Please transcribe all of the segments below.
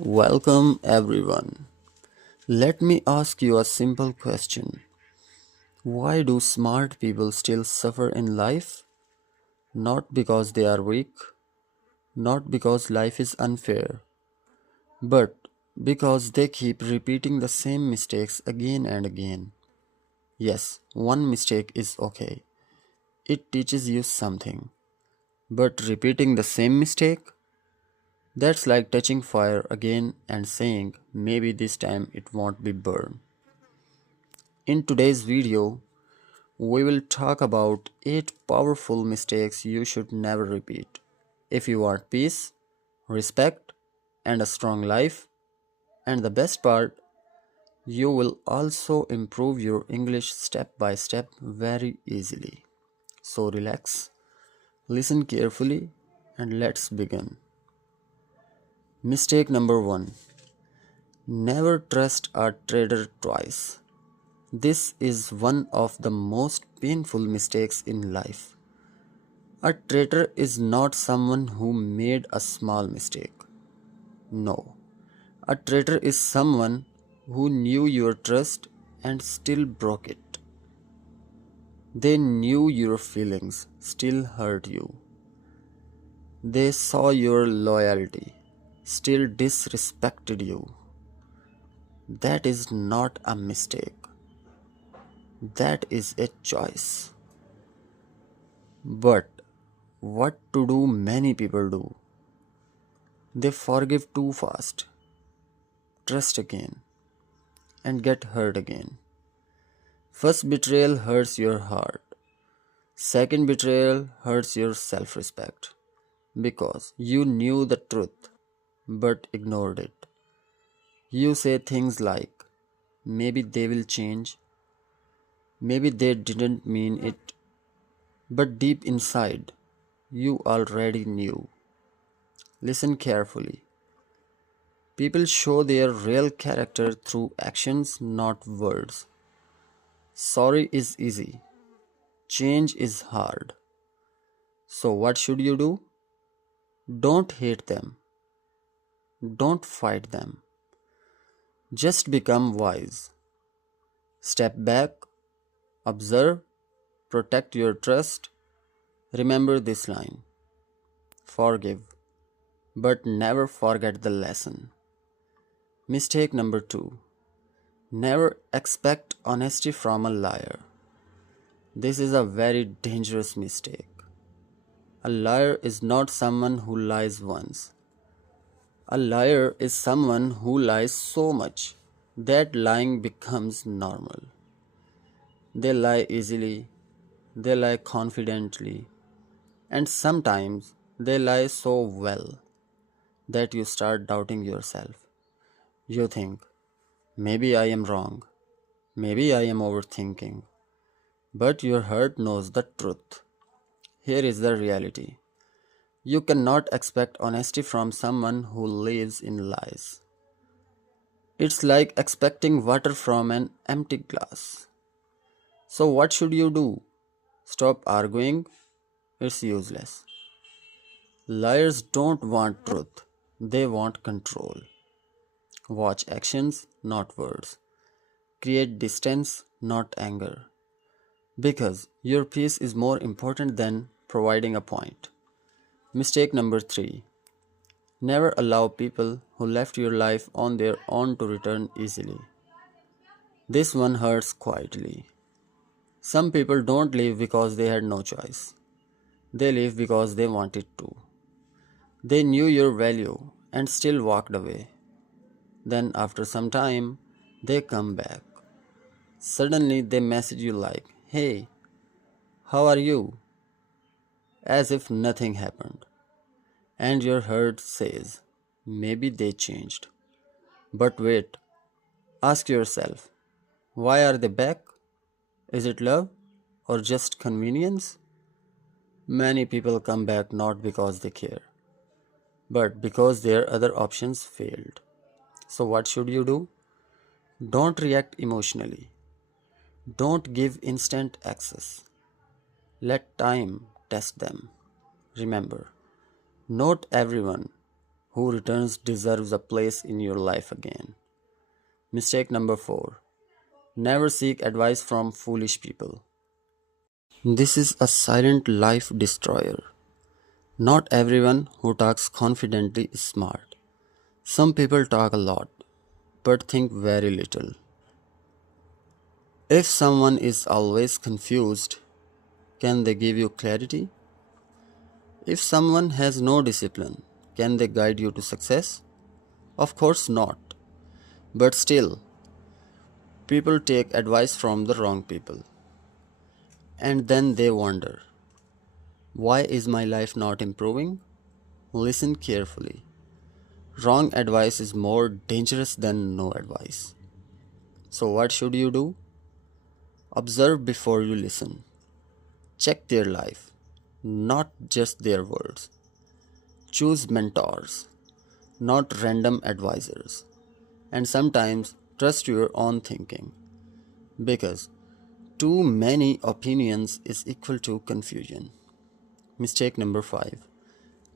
Welcome everyone. Let me ask you a simple question. Why do smart people still suffer in life? Not because they are weak, not because life is unfair, but because they keep repeating the same mistakes again and again. Yes, one mistake is okay. It teaches you something. But repeating the same mistake? That's like touching fire again and saying, maybe this time it won't be burned. In today's video, we will talk about 8 powerful mistakes you should never repeat. If you want peace, respect, and a strong life, and the best part, you will also improve your English step by step very easily. So relax, listen carefully, and let's begin. Mistake number 1. Never trust a trader twice. This is one of the most painful mistakes in life. A traitor is not someone who made a small mistake. No. A traitor is someone who knew your trust and still broke it. They knew your feelings, still hurt you. They saw your loyalty, still disrespected you. That is not a mistake. That is a choice. But what to do many people do? They forgive too fast, trust again, and get hurt again. First betrayal hurts your heart. Second betrayal hurts your self respect because you knew the truth but ignored it. You say things like, maybe they will change, maybe they didn't mean it, but deep inside, you already knew. Listen carefully. People show their real character through actions, not words. Sorry is easy, change is hard. So, what should you do? Don't hate them, don't fight them. Just become wise. Step back, observe, protect your trust. Remember this line: forgive, but never forget the lesson. Mistake number 2. Never expect honesty from a liar. This is a very dangerous mistake. A liar is not someone who lies once. A liar is someone who lies so much that lying becomes normal. They lie easily, they lie confidently, and sometimes they lie so well that you start doubting yourself. You think, maybe I am wrong, maybe I am overthinking, but your heart knows the truth. Here is the reality: you cannot expect honesty from someone who lives in lies. It's like expecting water from an empty glass. So, what should you do? Stop arguing, it's useless. Liars don't want truth, they want control. Watch actions, not words. Create distance, not anger. Because your peace is more important than providing a point. Mistake number 3. Never allow people who left your life on their own to return easily. This one hurts quietly. Some people don't leave because they had no choice. They leave because they wanted to. They knew your value and still walked away. Then, after some time, they come back. Suddenly, they message you like, hey, how are you? As if nothing happened. And your heart says, maybe they changed. But wait, ask yourself, why are they back? Is it love or just convenience? Many people come back not because they care, but because their other options failed. So, what should you do? Don't react emotionally. Don't give instant access. Let time test them. Remember, not everyone who returns deserves a place in your life again. Mistake number 4. Never seek advice from foolish people. This is a silent life destroyer. Not everyone who talks confidently is smart. Some people talk a lot, but think very little. If someone is always confused, can they give you clarity? If someone has no discipline, can they guide you to success? Of course not. But still, people take advice from the wrong people. And then they wonder, why is my life not improving? Listen carefully. Wrong advice is more dangerous than no advice. So, what should you do? Observe before you listen. Check their life, not just their words. Choose mentors, not random advisors. And sometimes trust your own thinking, because too many opinions is equal to confusion. Mistake number 5.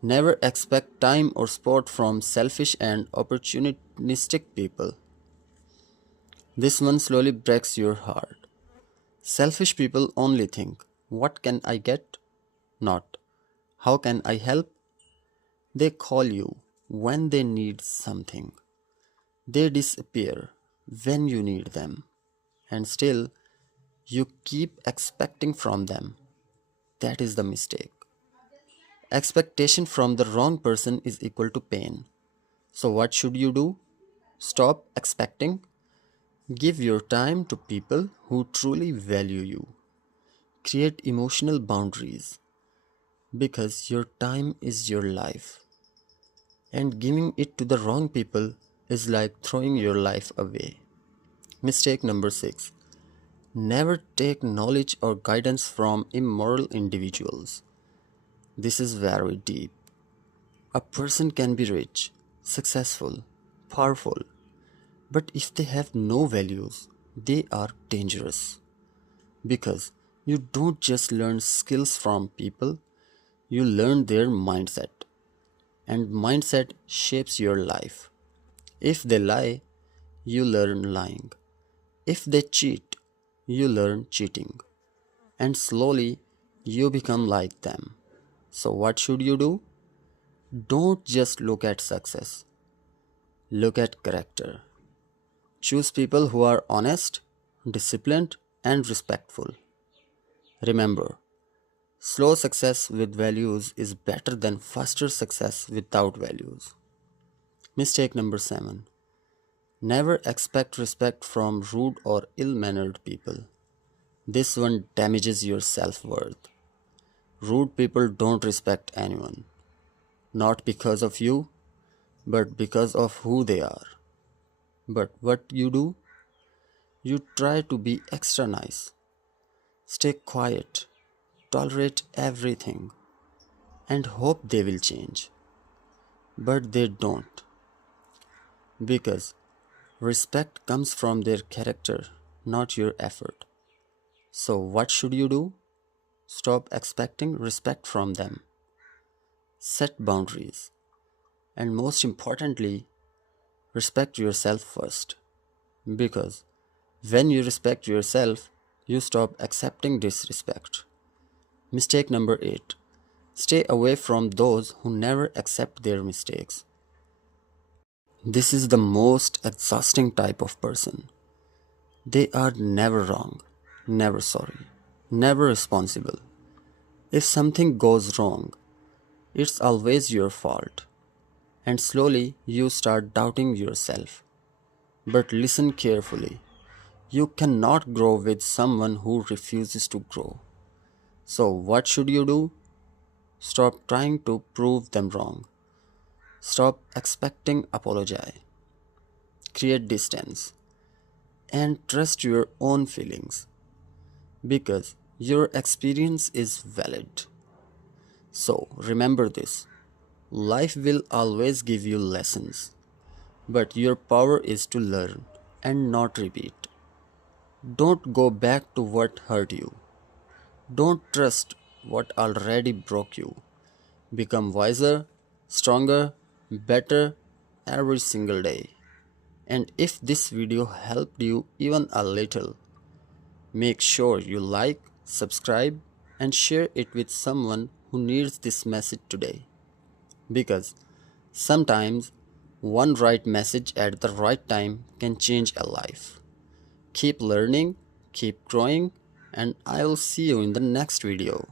Never expect time or support from selfish and opportunistic people. This one slowly breaks your heart. Selfish people only think, what can I get? Not, how can I help? They call you when they need something. They disappear when you need them. And still, you keep expecting from them. That is the mistake. Expectation from the wrong person is equal to pain. So, what should you do? Stop expecting. Give your time to people who truly value you. Create emotional boundaries, because your time is your life. And giving it to the wrong people is like throwing your life away. Mistake number 6. Never take knowledge or guidance from immoral individuals. This is very deep. A person can be rich, successful, powerful, but if they have no values, they are dangerous. Because you don't just learn skills from people, you learn their mindset. And mindset shapes your life. If they lie, you learn lying. If they cheat, you learn cheating. And slowly, you become like them. So, what should you do? Don't just look at success, look at character. Choose people who are honest, disciplined, and respectful. Remember, slow success with values is better than faster success without values. Mistake number 7. Never expect respect from rude or ill mannered people. This one damages your self worth. Rude people don't respect anyone, not because of you, but because of who they are. But what you do? You try to be extra nice, stay quiet, tolerate everything, and hope they will change. But they don't, because respect comes from their character, not your effort. So, what should you do? Stop expecting respect from them. Set boundaries. And most importantly, respect yourself first. Because when you respect yourself, you stop accepting disrespect. Mistake number 8. Stay away from those who never accept their mistakes. This is the most exhausting type of person. They are never wrong, never sorry, never responsible. If something goes wrong, it's always your fault. And slowly you start doubting yourself. But listen carefully. You cannot grow with someone who refuses to grow. So, what should you do? Stop trying to prove them wrong. Stop expecting apology. Create distance. And trust your own feelings. Because your experience is valid. So, remember this. Life will always give you lessons. But your power is to learn and not repeat. Don't go back to what hurt you. Don't trust what already broke you. Become wiser, stronger, better every single day. And if this video helped you even a little, make sure you like, subscribe, and share it with someone who needs this message today. Because sometimes one right message at the right time can change a life. Keep learning, keep growing, and I'll see you in the next video.